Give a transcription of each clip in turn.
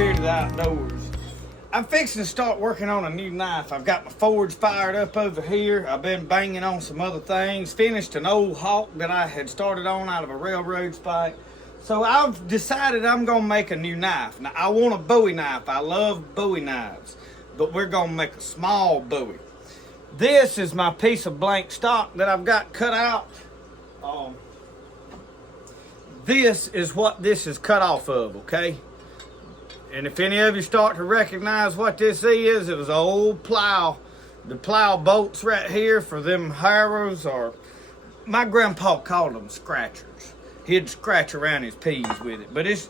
spirit of the outdoors. I'm fixing to start working on a new knife. I've got my forge fired up over here. I've been banging on some other things. Finished an old hawk that I had started on out of a railroad spike. So I've decided I'm gonna make a new knife. Now I want a bowie knife. I love bowie knives, but we're gonna make a small bowie. This is my piece of blank stock that I've got cut out. This is what this is cut off of, okay? And if any of you start to recognize what this is, it was an old plow. The plow bolts right here for them harrows, or my grandpa called them scratchers. He'd scratch around his peas with it, but it's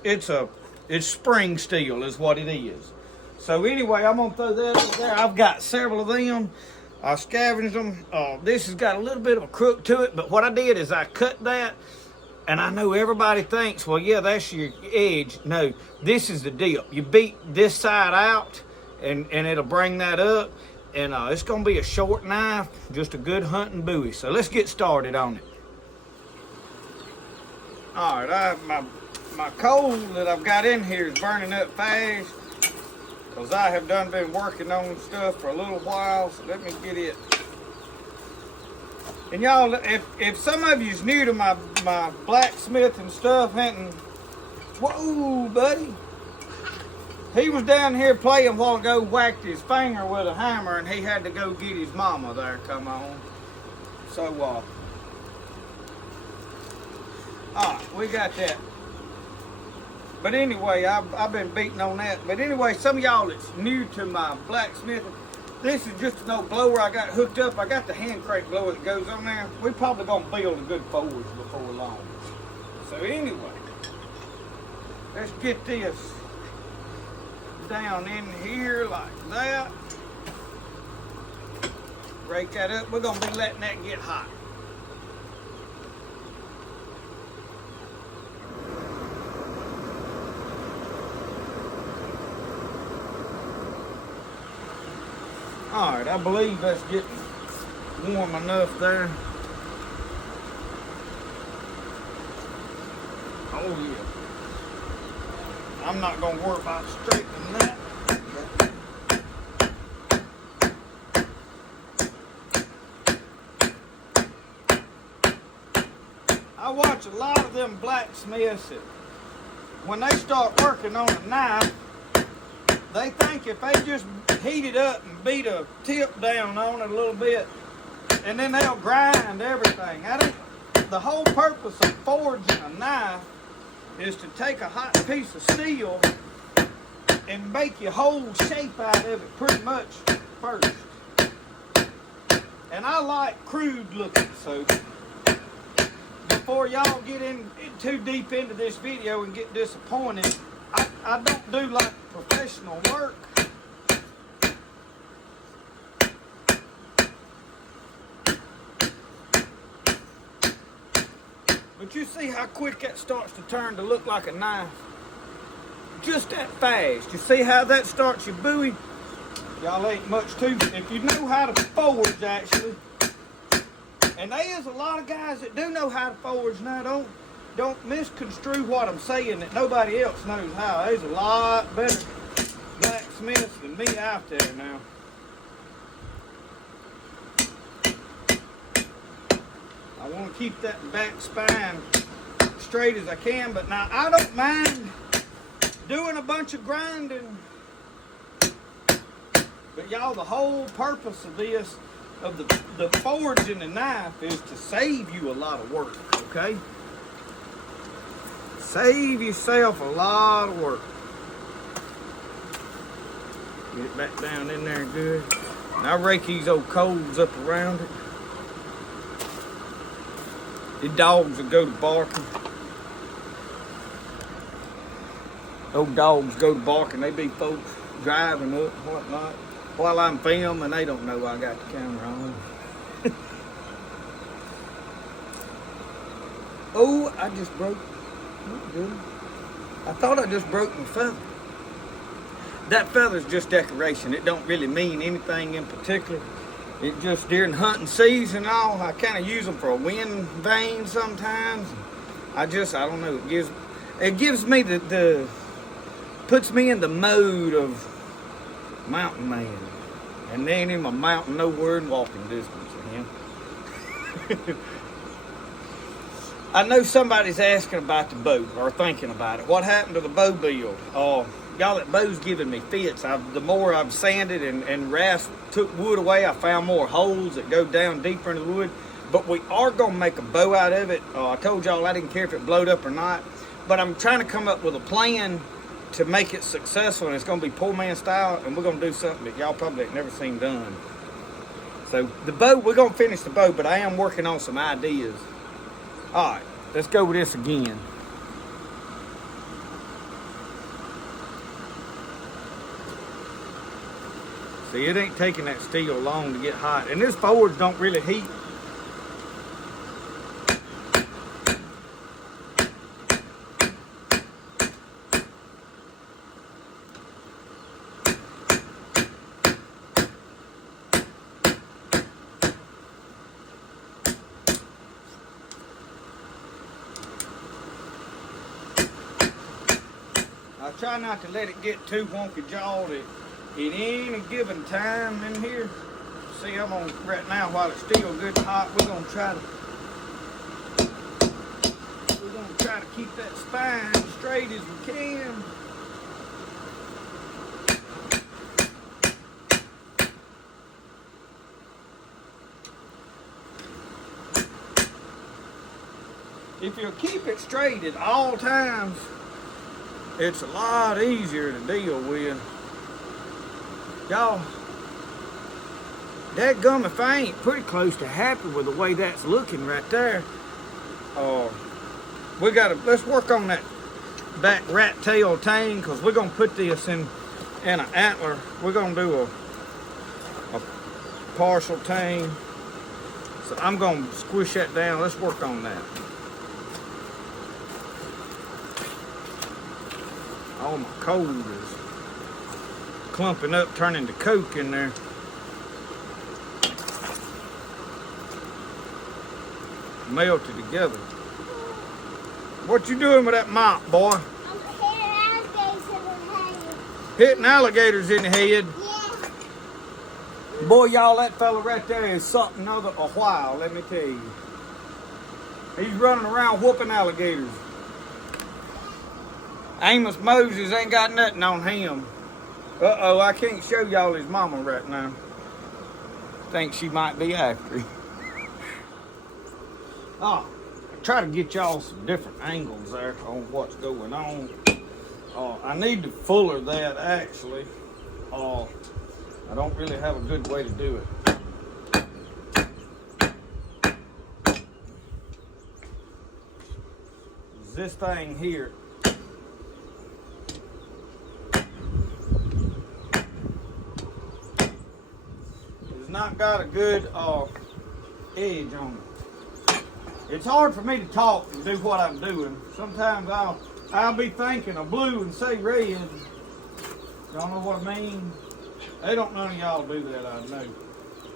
spring steel is what it is. So anyway, I'm gonna throw that over there. I've got several of them. I scavenged them. This has got a little bit of a crook to it, but what I did is I cut that. And I know everybody thinks, well, yeah, that's your edge. No, this is the dip. You beat this side out, and it'll bring that up. And it's going to be a short knife, just a good hunting bowie. So let's get started on it. All right, my coal that I've got in here is burning up fast, because I have been working on stuff for a little while. So let me get it. And y'all, if some of you's new to my blacksmith and stuff, hunting, whoa, buddy. He was down here playing a while ago, whacked his finger with a hammer, and he had to go get his mama there, come on. So, all right, we got that. But anyway, I've been beating on that. But anyway, some of y'all that's new to my blacksmithing, this is just an old blower I got hooked up. I got the hand crank blower that goes on there. We're probably gonna build a good forge before long. So anyway, let's get this down in here like that. Break that up. We're gonna be letting that get hot. All right, I believe that's getting warm enough there. Oh yeah. I'm not gonna worry about straightening that. I watch a lot of them blacksmiths that when they start working on a knife, they think if they just heat it up and beat a tip down on it a little bit, and then they'll grind everything. The whole purpose of forging a knife is to take a hot piece of steel and make your whole shape out of it pretty much first. And I like crude looking, so before y'all get in too deep into this video and get disappointed, I don't do like professional work. But you see how quick that starts to turn to look like a knife? Just that fast. You see how that starts your bowie? Y'all ain't much to. If you know how to forge, actually, and there is a lot of guys that do know how to forge now. Don't misconstrue what I'm saying that nobody else knows how. There's a lot better blacksmiths than me out there now. I want to keep that back spine straight as I can, but now I don't mind doing a bunch of grinding. But y'all, the whole purpose of this, of the forging the knife, is to save you a lot of work, okay? Save yourself a lot of work. Get it back down in there good. And I rake these old coals up around it. The dogs will go to barking. Old dogs go to barking. They be folks driving up and whatnot while I'm filming. They don't know I got the camera on. Oh, I just broke. Good. I thought I just broke my feather. That feather's just decoration. It don't really mean anything in particular. It just during hunting season and all, I kind of use them for a wind vane sometimes. I don't know. It gives me the puts me in the mode of mountain man. And there ain't even a mountain nowhere in walking distance of him. I know somebody's asking about the boat or thinking about it. What happened to the bow build? Y'all, that bow's giving me fits. The more I've sanded and took wood away, I found more holes that go down deeper into the wood. But we are going to make a bow out of it. I told y'all I didn't care if it blowed up or not. But I'm trying to come up with a plan to make it successful, and it's going to be poor man style, and we're going to do something that y'all probably have never seen done. So the bow, we're going to finish the bow, but I am working on some ideas. All right, let's go with this again. See, it ain't taking that steel long to get hot. And this forge don't really heat. I try not to let it get too wonky jawed at any given time in here. See, I'm on right now while it's still good and hot. We're gonna try to keep that spine straight as we can. If you'll keep it straight at all times, it's a lot easier to deal with. Y'all, dadgum if I ain't pretty close to happy with the way that's looking right there. Let's work on that back rat tail tang, because we're gonna put this in an antler. We're gonna do a partial tang. So I'm gonna squish that down. Let's work on that. Oh, my cold is clumping up, turning to coke in there. Melted together. What you doing with that mop, boy? I'm hitting alligators in the head. Hitting alligators in the head? Yeah. Boy, y'all, that fella right there is something other a while, let me tell you. He's running around whooping alligators. Amos Moses ain't got nothing on him. Uh-oh, I can't show y'all his mama right now. Think she might be after him. I try to get y'all some different angles there on what's going on. I need to fuller that actually. I don't really have a good way to do it. This thing here, not got a good edge on it. It's hard for me to talk and do what I'm doing. Sometimes I'll be thinking of blue and say red. Y'all know what I mean? They don't none of y'all do that, I know.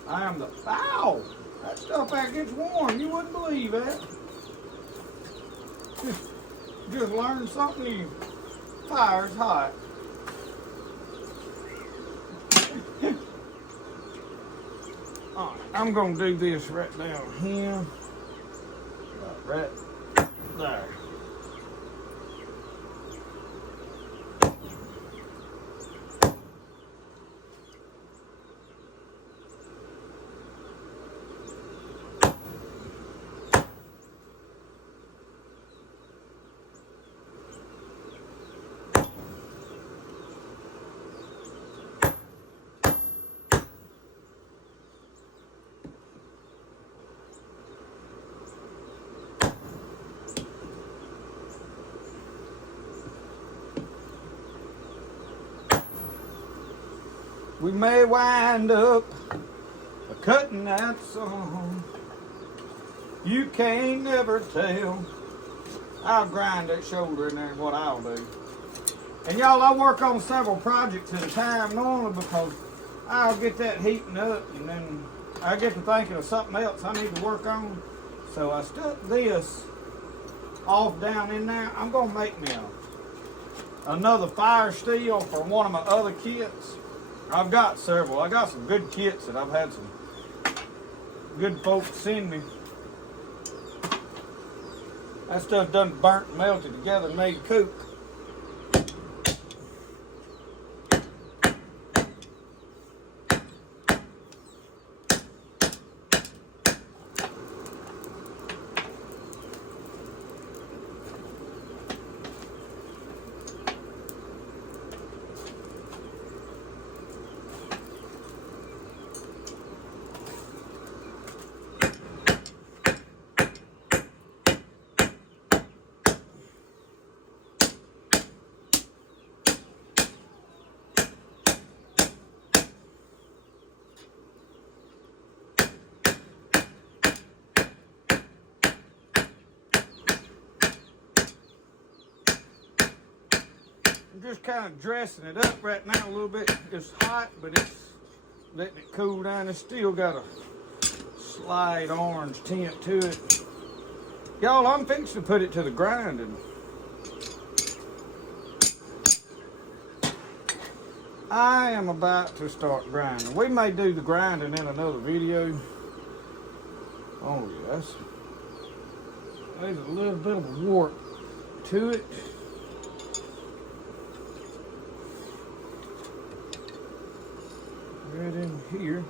I am the ow! That stuff that gets warm, you wouldn't believe that. Just learn something new. Fire's hot. I'm gonna do this right down here, right there. We may wind up cutting that song. You can't never tell. I'll grind that shoulder in there and what I'll do. And y'all, I work on several projects at a time normally because I'll get that heating up and then I get to thinking of something else I need to work on. So I stuck this off down in there. I'm gonna make me another fire steel for one of my other kits. I've got several. I got some good kits that I've had some good folks send me. That stuff done burnt and melted together and made coke. I'm just kind of dressing it up right now a little bit. It's hot, but it's letting it cool down. It's still got a slight orange tint to it. Y'all, I'm fixing to put it to the grinding. I am about to start grinding. We may do the grinding in another video. Oh yes. There's a little bit of a warp to it. Right in here.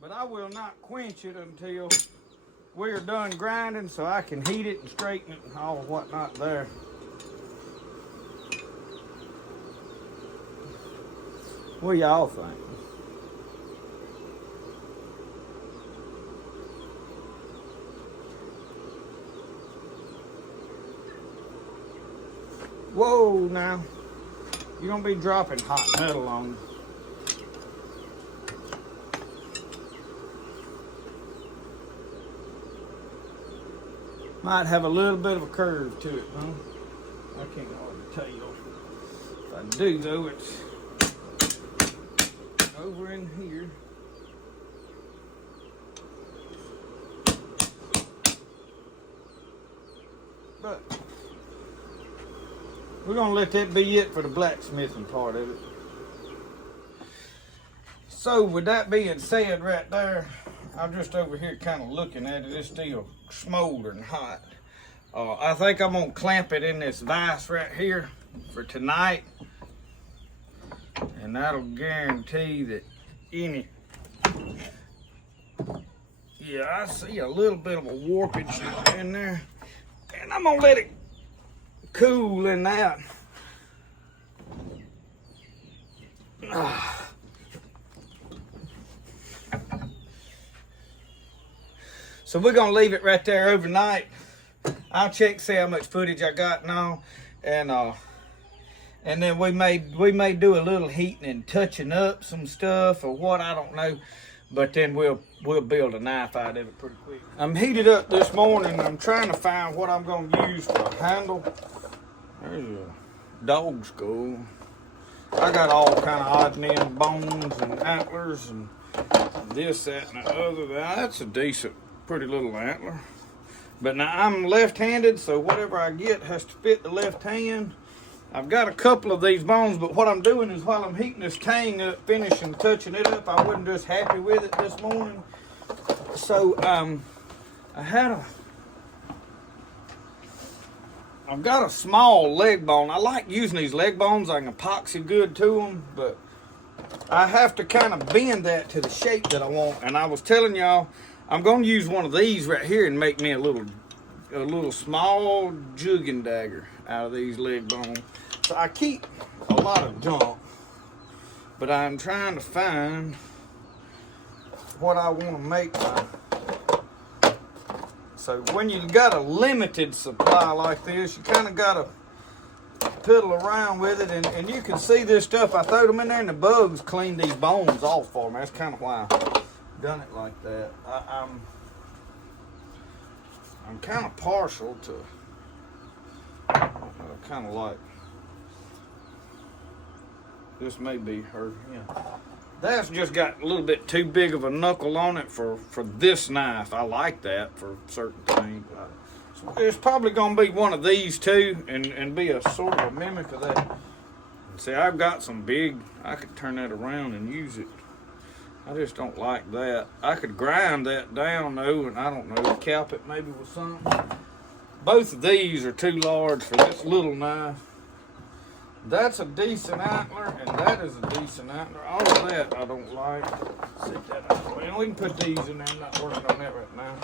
But I will not quench it until we're done grinding so I can heat it and straighten it and all whatnot there. What do y'all think? Whoa, now. You're going to be dropping hot metal on me. Might have a little bit of a curve to it, huh? I can't hardly tell. If I do, though, it's over in here. But we're going to let that be it for the blacksmithing part of it. So with that being said right there, I'm just over here kind of looking at it. It's still smoldering hot. I think I'm going to clamp it in this vise right here for tonight. And that'll guarantee that any... Yeah, I see a little bit of a warpage in there. And I'm going to let it cool in that. So we're gonna leave it right there overnight. I'll check, see how much footage I got now, and then we may do a little heating and touching up some stuff or what, I don't know. But then we'll build a knife out of it pretty quick. I'm heated up this morning. I'm trying to find what I'm gonna use for a handle. There's a dog skull. I got all kind of odd and end bones and antlers and this, that, and the other. That's a decent, pretty little antler. But now I'm left-handed, so whatever I get has to fit the left hand. I've got a couple of these bones, but what I'm doing is while I'm heating this tang up, finishing touching it up, I wasn't just happy with it this morning. So I've got a small leg bone. I like using these leg bones. I can epoxy good to them, but I have to kind of bend that to the shape that I want. And I was telling y'all, I'm going to use one of these right here and make me a little small jugging dagger out of these leg bones. So I keep a lot of junk, but I'm trying to find what I want to make. So when you got a limited supply like this, you kind of got to piddle around with it. And you can see this stuff. I threw them in there and the bugs cleaned these bones off for me. That's kind of why I done it like that. I'm kind of partial to, kind of like, this may be her, yeah. That's just got a little bit too big of a knuckle on it for this knife. I like that for certain things. It's probably gonna be one of these two and be a sort of a mimic of that. See, I've got some big, I could turn that around and use it. I just don't like that. I could grind that down though, and I don't know, cap it maybe with something. Both of these are too large for this little knife. That's a decent antler, and that is a decent antler. All of that I don't like. Set that out of the way. We can put these in there. I'm not working on that right now.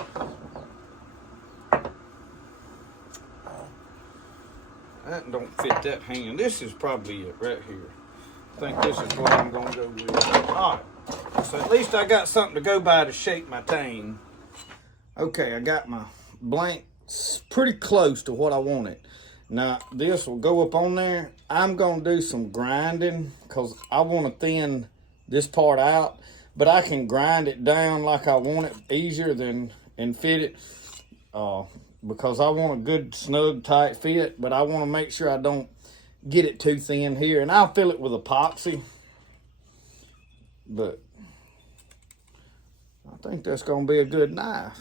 That don't fit that hand. This is probably it right here. I think this is what I'm gonna go with. All right. So at least I got something to go by to shape my tang. Okay, I got my blank pretty close to what I wanted. Now, this will go up on there. I'm going to do some grinding because I want to thin this part out, but I can grind it down like I want it easier than and fit it because I want a good, snug, tight fit, but I want to make sure I don't get it too thin here. And I'll fill it with epoxy, but I think that's going to be a good knife.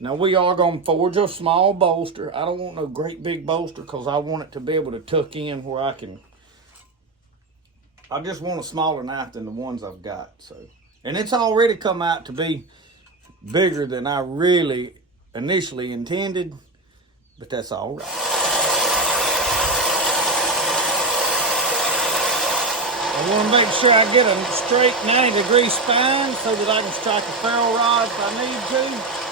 Now we are going to forge a small bolster. I don't want no great big bolster because I want it to be able to tuck in where I just want a smaller knife than the ones I've got. So, and it's already come out to be bigger than I really initially intended, but that's all right. I want to make sure I get a straight 90-degree spine so that I can strike a ferrule rod if I need to.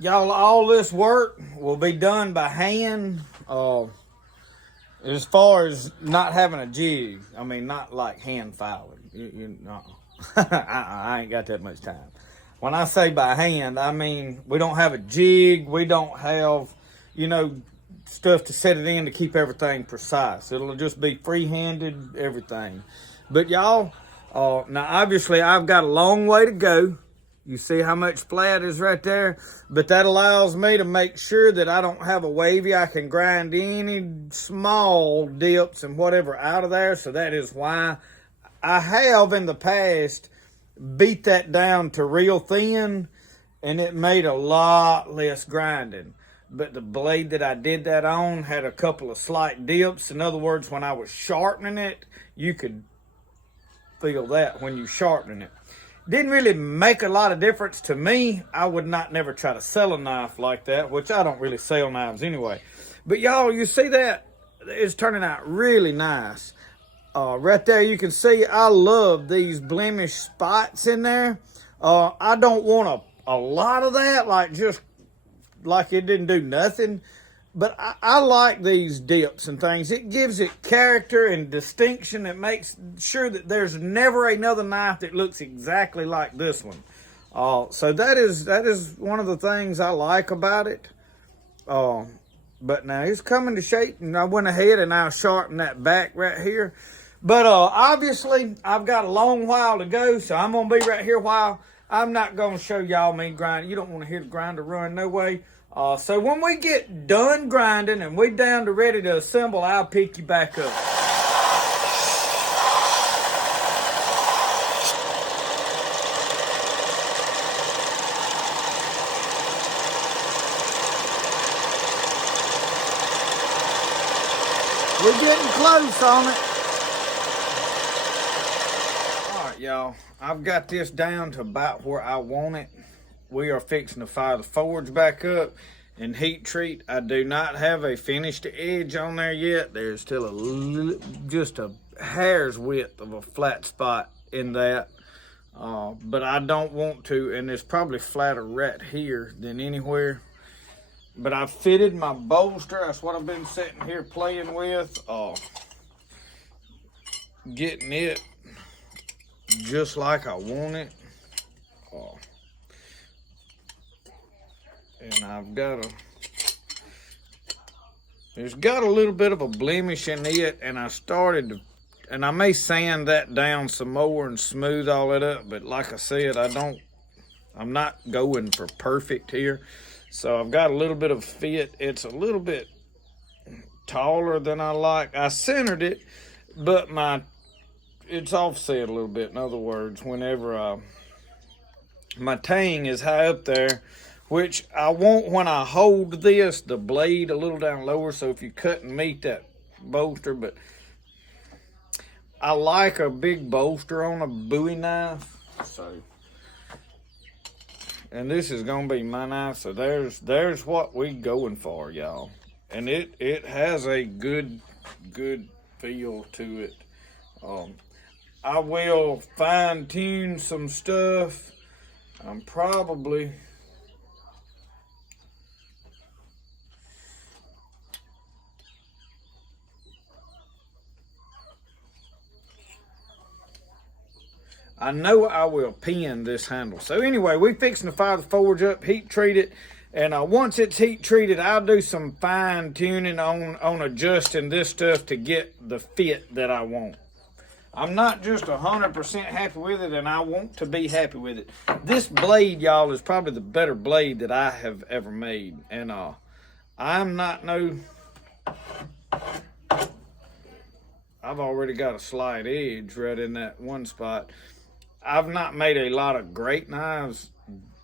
Y'all, all this work will be done by hand. As far as not having a jig, I mean, not like hand filing. I ain't got that much time. When I say by hand, I mean we don't have a jig. We don't have, you know, stuff to set it in to keep everything precise. It'll just be free-handed, everything. But y'all, now obviously I've got a long way to go. You see how much flat is right there? But that allows me to make sure that I don't have a wavy. I can grind any small dips and whatever out of there. So that is why I have in the past beat that down to real thin, and it made a lot less grinding. But the blade that I did that on had a couple of slight dips. In other words, when I was sharpening it, you could feel that when you sharpening it. Didn't really make a lot of difference to me. I would not never try to sell a knife like that, which I don't really sell knives anyway. But y'all, you see that? It's turning out really nice. Right there you can see I love these blemish spots in there. I don't want a lot of that, like just like it didn't do nothing. But I like these dips and things. It gives it character and distinction. It makes sure that there's never another knife that looks exactly like this one. So that is one of the things I like about it. But now it's coming to shape, and I went ahead and I sharpened that back right here. But obviously, I've got a long while to go, so I'm going to be right here a while. I'm not going to show y'all me grind. You don't want to hear the grinder run, no way. So when we get done grinding and we're down to ready to assemble, I'll pick you back up. We're getting close on it. All right, y'all. I've got this down to about where I want it. We are fixing to fire the forge back up and heat treat. I do not have a finished edge on there yet. There's still just a hair's width of a flat spot in that. But I don't want to, and it's probably flatter right here than anywhere. But I fitted my bolster. That's what I've been sitting here playing with. Getting it just like I want it. And I've got there's got a little bit of a blemish in it, and I may sand that down some more and smooth all it up, but like I said, I'm not going for perfect here. So I've got a little bit of fit. It's a little bit taller than I like. I centered it, but it's offset a little bit. In other words, whenever my tang is high up there, which I want when I hold the blade a little down lower, so if you cut and meet that bolster. But I like a big bolster on a bowie knife. So, and this is gonna be my knife, so there's what we going for, y'all. And it has a good feel to it. I will fine tune some stuff. I'm probably I know I will pin this handle. So anyway, we fixing to fire the forge up, heat treat it, and once it's heat treated, I'll do some fine tuning on adjusting this stuff to get the fit that I want. I'm not just 100% happy with it, and I want to be happy with it. This blade, y'all, is probably the better blade that I have ever made, and I'm not no. I've already got a slight edge right in that one spot. I've not made a lot of great knives.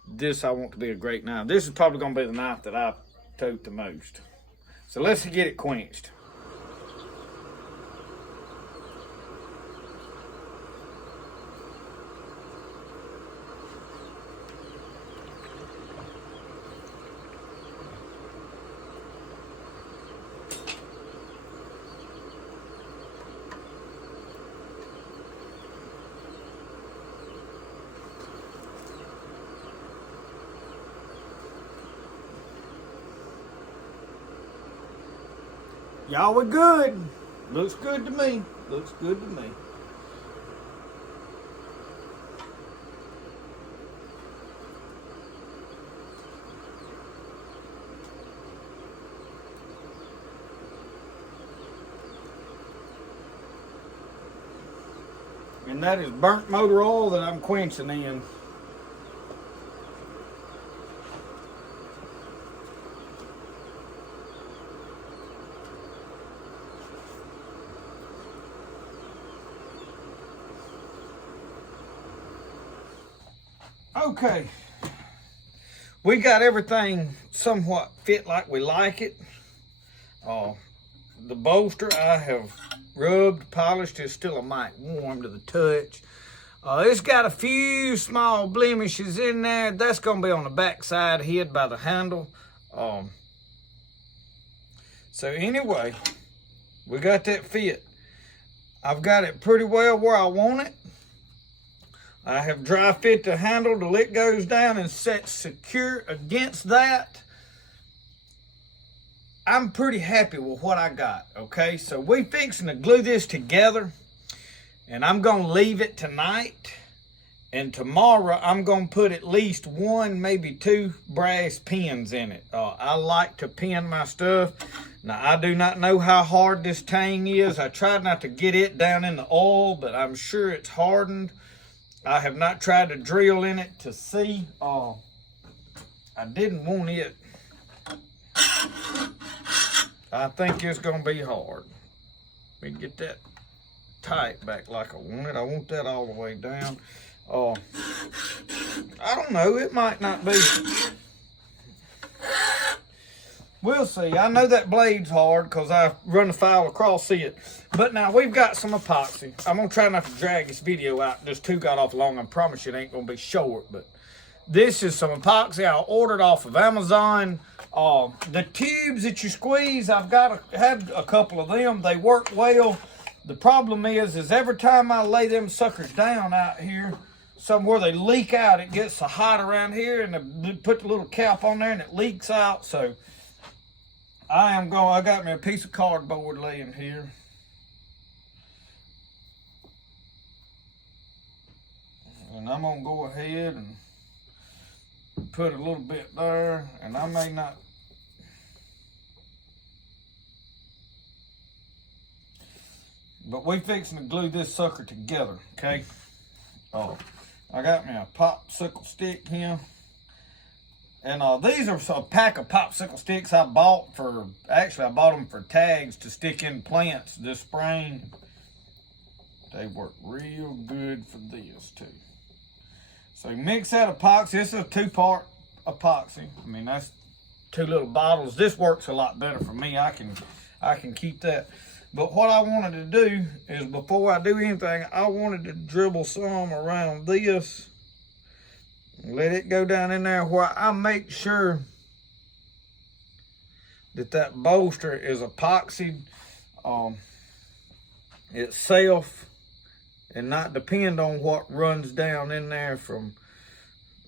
This I want to be a great knife. This is probably going to be the knife that I tote the most. So let's get it quenched. Y'all were good. Looks good to me. Looks good to me. And that is burnt motor oil that I'm quenching in. Okay, we got everything somewhat fit like we like it. The bolster I have rubbed, polished, is still a mite warm to the touch. It's got a few small blemishes in there. That's gonna be on the back side, hid by the handle. So anyway, we got that fit. I've got it pretty well where I want it. I have dry fit the handle till it goes down and set secure against that. I'm pretty happy with what I got, okay? So we fixing to glue this together, and I'm gonna leave it tonight. And tomorrow I'm gonna put at least one, maybe two brass pins in it. I like to pin my stuff. Now, I do not know how hard this tang is. I tried not to get it down in the oil, but I'm sure it's hardened. I have not tried to drill in it to see. I didn't want it. I think it's gonna be hard. Let me get that tight back like I want it. I want that all the way down. I don't know, it might not be. We'll see. I know that blade's hard because I run the file across it. But now we've got some epoxy. I'm going to try not to drag this video out. This two got off long. I promise you it ain't going to be short. But this is some epoxy I ordered off of Amazon. The tubes that you squeeze, I've had a couple of them. They work well. The problem is every time I lay them suckers down out here, somewhere they leak out. It gets so hot around here, and they put the little cap on there and it leaks out. So I got me a piece of cardboard laying here. And I'm gonna go ahead and put a little bit there, and I may not. But we fixing to glue this sucker together, okay? I got me a popsicle stick here. And these are a pack of popsicle sticks I bought I bought them for tags to stick in plants this spring. They work real good for this too. So mix that epoxy. This is a 2-part epoxy. I mean, that's 2 little bottles. This works a lot better for me. I can keep that. But what I wanted to do is, before I do anything, I wanted to dribble some around this. Let it go down in there where I make sure that bolster is epoxied itself and not depend on what runs down in there from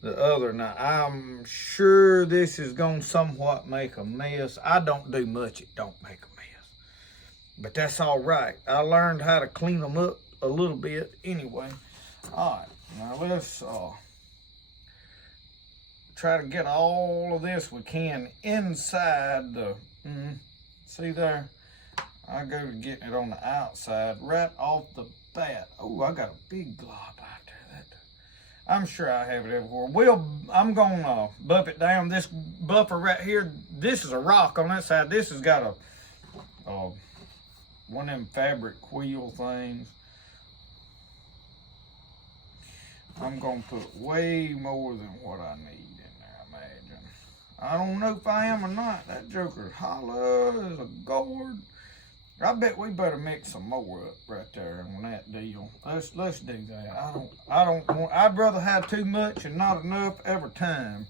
the other. Now, I'm sure this is going to somewhat make a mess. I don't do much, it don't make a mess. But that's all right. I learned how to clean them up a little bit anyway. All right, now let's try to get all of this we can inside the, see there? I go to getting it on the outside right off the bat. Oh, I got a big glob out there. I'm sure I have it everywhere. I'm gonna buff it down. This buffer right here, this is a rock on that side. This has got one of them fabric wheel things. I'm gonna put way more than what I need in there, I imagine. I don't know if I am or not. That joker's hollow as a gourd. I bet we better mix some more up right there on that deal. Let's do that. I'd rather have too much and not enough every time.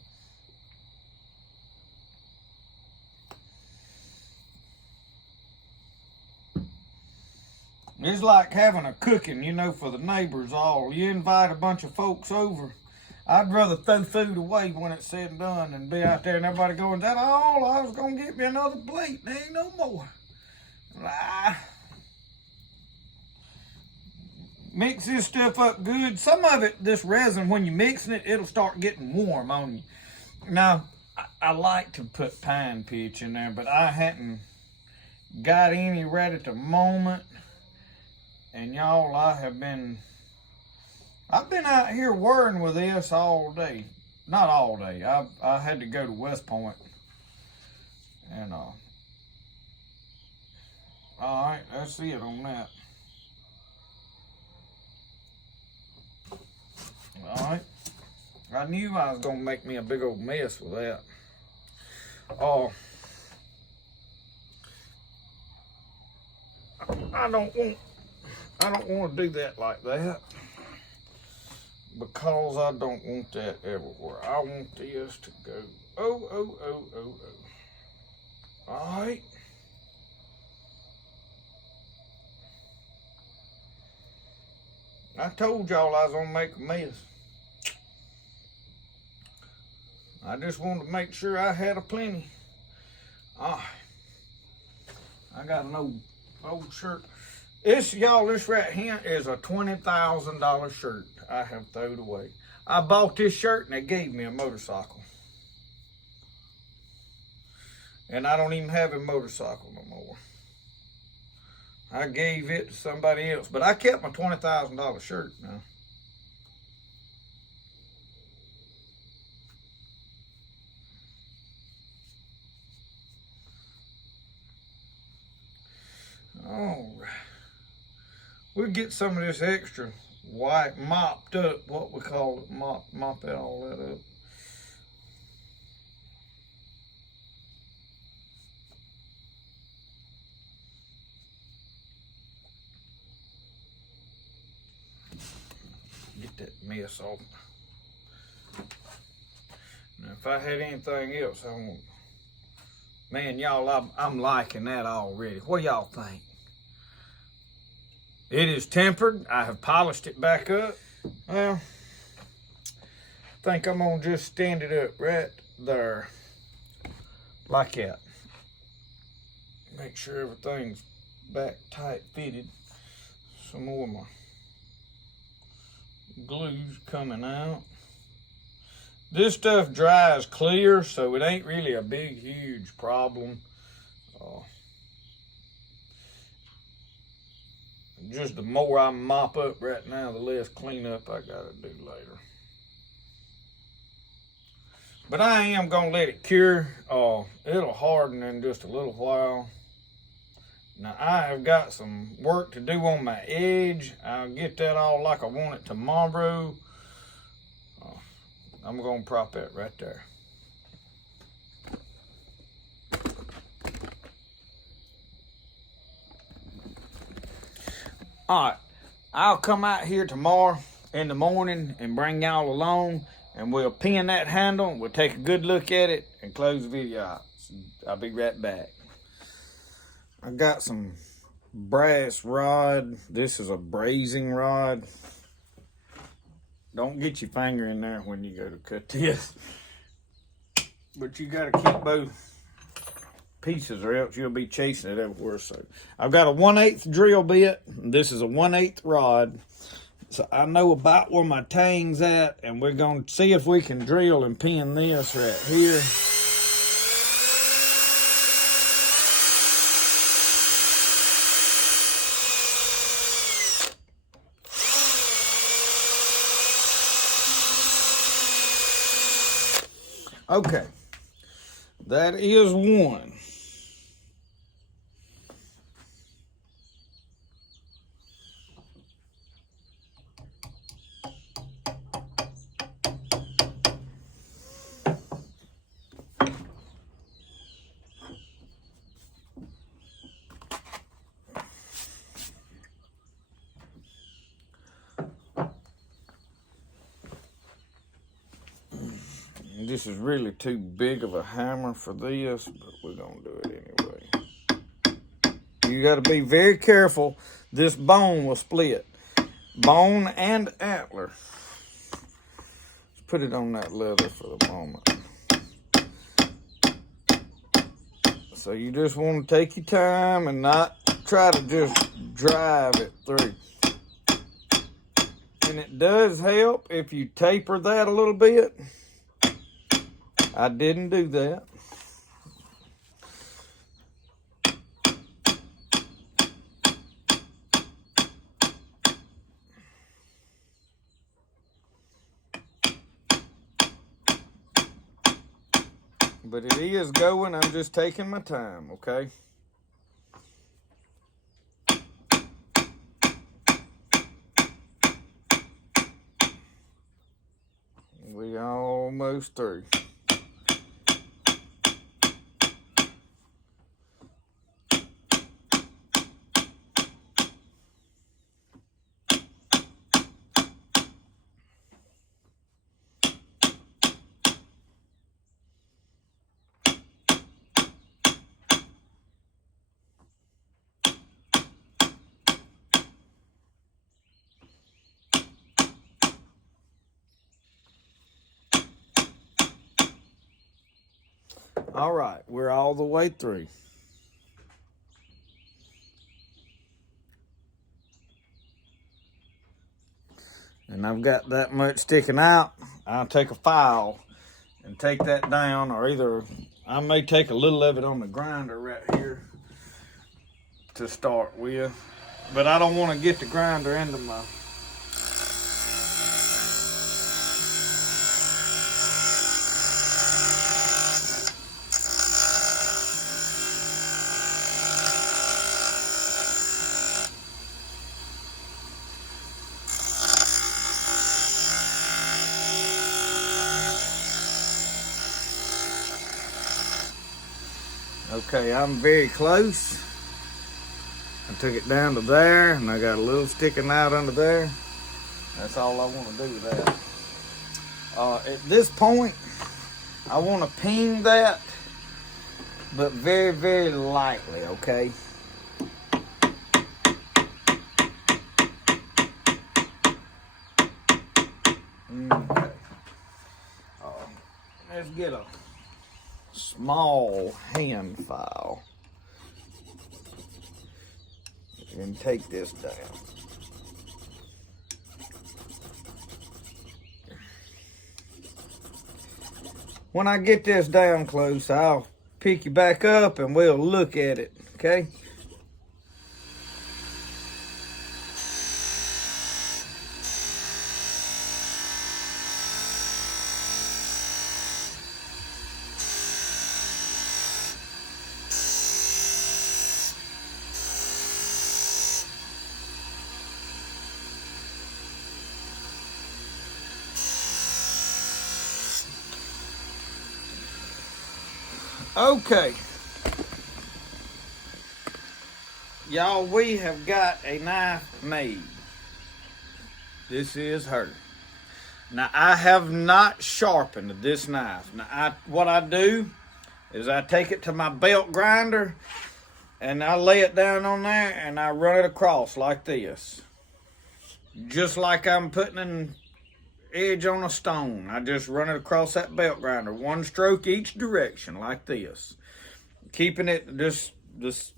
It's like having a cooking, for the neighbors all. You invite a bunch of folks over. I'd rather throw food away when it's said and done than be out there and everybody going, "That all? I was going to get me another plate. There ain't no more." Mix this stuff up good. Some of it, this resin, when you're mixing it, it'll start getting warm on you. Now, I like to put pine pitch in there, but I hadn't got any right at the moment. And y'all, I have been I've been out here worrying with this all day. Not all day. I had to go to West Point. And all right, that's it on that. All right. I knew I was gonna make me a big old mess with that. Oh, I don't want to do that like that, because I don't want that everywhere. I want this to go. Oh. All right. I told y'all I was gonna make a mess. I just wanted to make sure I had a plenty. I got an old shirt. This right here is a $20,000 shirt I have thrown away. I bought this shirt and they gave me a motorcycle. And I don't even have a motorcycle no more. I gave it to somebody else, but I kept my $20,000 shirt now. All right. We'll get some of this extra white mopped up, what we call it, mop that all that up. Get that mess off. Now, if I had anything else, I want. Man, y'all, I'm liking that already. What do y'all think? It is tempered. I have polished it back up. Well, I think I'm gonna just stand it up right there, like that. Make sure everything's back tight fitted. Some more of my glue's coming out. This stuff dries clear, so it ain't really a big, huge problem. Just the more I mop up right now, the less cleanup I gotta do later. But I am gonna let it cure. It'll harden in just a little while. Now I have got some work to do on my edge. I'll get that all like I want it tomorrow. I'm gonna prop that right there. All right, I'll come out here tomorrow in the morning and bring y'all along, and we'll pin that handle. We'll take a good look at it and close the video out. I'll be right back. I got some brass rod. This is a brazing rod. Don't get your finger in there when you go to cut this. But you gotta keep both pieces or else you'll be chasing it everywhere. So I've got a 1/8 drill bit. This is a 1/8 rod. So I know about where my tang's at, and we're gonna see if we can drill and pin this right here. Okay, that is one. This is really too big of a hammer for this, but we're gonna do it anyway. You gotta be very careful. This bone will split. Bone and antler. Let's put it on that leather for the moment. So you just want to take your time and not try to just drive it through. And it does help if you taper that a little bit. I didn't do that. but it is going. I'm just taking my time, okay? We almost through. All right, we're all the way through. And I've got that much sticking out. I'll take a file and take that down, or either I may take a little of it on the grinder right here to start with. But I don't want to get the grinder into my... Okay, I'm very close. I took it down to there, and I got a little sticking out under there. That's all I want to do with that. At this point, I want to ping that, but very, very lightly, okay? Okay. Let's get a small hand file and take this down. When I get this down close, I'll pick you back up and we'll look at it, okay? Okay, y'all, we have got a knife made. This is her. Now, I have not sharpened this knife. Now, what I do is I take it to my belt grinder and I lay it down on there and I run it across like this. Just like I'm putting an edge on a stone. I just run it across that belt grinder, one stroke each direction like this, keeping it just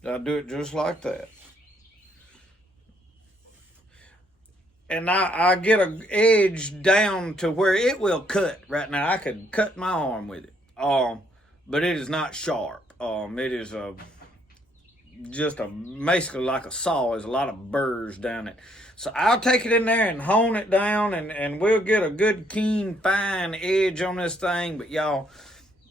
I do it just like that, and I get an edge down to where it will cut. Right now I could cut my arm with it, but it is not sharp. It is just basically like a saw. There's a lot of burrs down it. So I'll take it in there and hone it down, and we'll get a good, keen, fine edge on this thing. But y'all,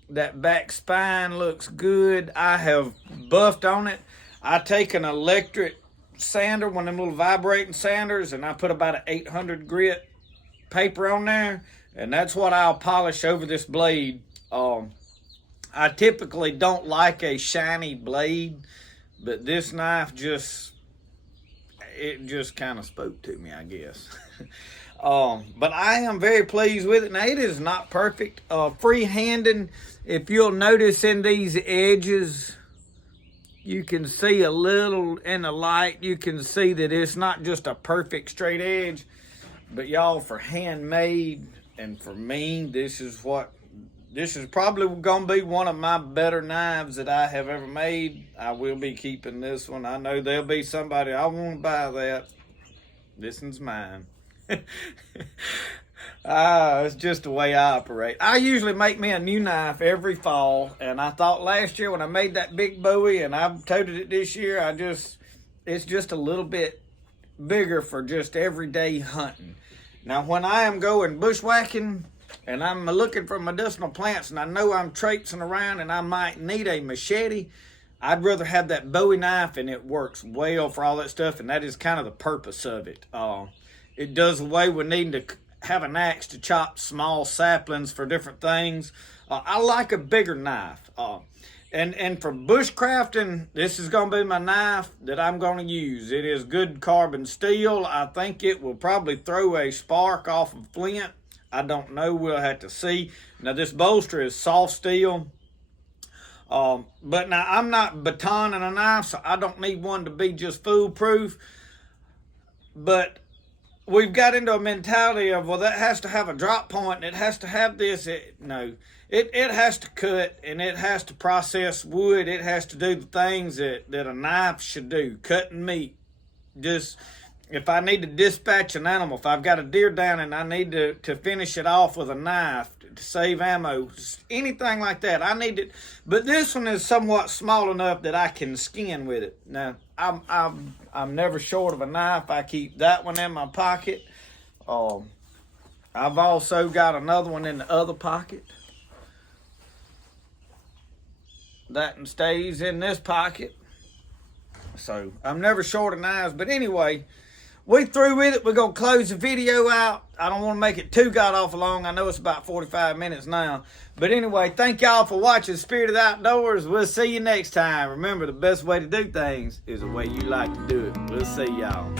that back spine looks good. I have buffed on it. I take an electric sander, one of them little vibrating sanders, and I put about an 800 grit paper on there, and that's what I'll polish over this blade. I typically don't like a shiny blade, but this knife just kind of spoke to me, I guess. But I am very pleased with it. Now, it is not perfect. Freehanding, if you'll notice in these edges, you can see a little in the light. You can see that it's not just a perfect straight edge. But y'all, for handmade and for me, this is probably going to be one of my better knives that I have ever made. I will be keeping this one. I know there'll be somebody, I want to buy that. This one's mine. It's just the way I operate. I usually make me a new knife every fall, and I thought last year when I made that big bowie, and I've toted it this year, it's just a little bit bigger for just everyday hunting. Now, when I am going bushwhacking, and I'm looking for medicinal plants, and I know I'm traipsing around and I might need a machete, I'd rather have that bowie knife, and it works well for all that stuff, and that is kind of the purpose of it. It does away with needing to have an axe to chop small saplings for different things. I like a bigger knife. And for bushcrafting, this is going to be my knife that I'm going to use. It is good carbon steel. I think it will probably throw a spark off of flint. I don't know. We'll have to see. Now, this bolster is soft steel. But now, I'm not batoning a knife, so I don't need one to be just foolproof. But we've got into a mentality of, well, that has to have a drop point, and it has to have this. No. It has to cut, and it has to process wood. It has to do the things that a knife should do, cutting meat. Just, if I need to dispatch an animal, if I've got a deer down and I need to finish it off with a knife to save ammo, anything like that, I need it. But this one is somewhat small enough that I can skin with it. Now, I'm never short of a knife. I keep that one in my pocket. I've also got another one in the other pocket. That one stays in this pocket. So I'm never short of knives. But anyway, we through with it. We're going to close the video out. I don't want to make it too god-awful long. I know it's about 45 minutes now. But anyway, thank y'all for watching Spirit of the Outdoors. We'll see you next time. Remember, the best way to do things is the way you like to do it. We'll see y'all.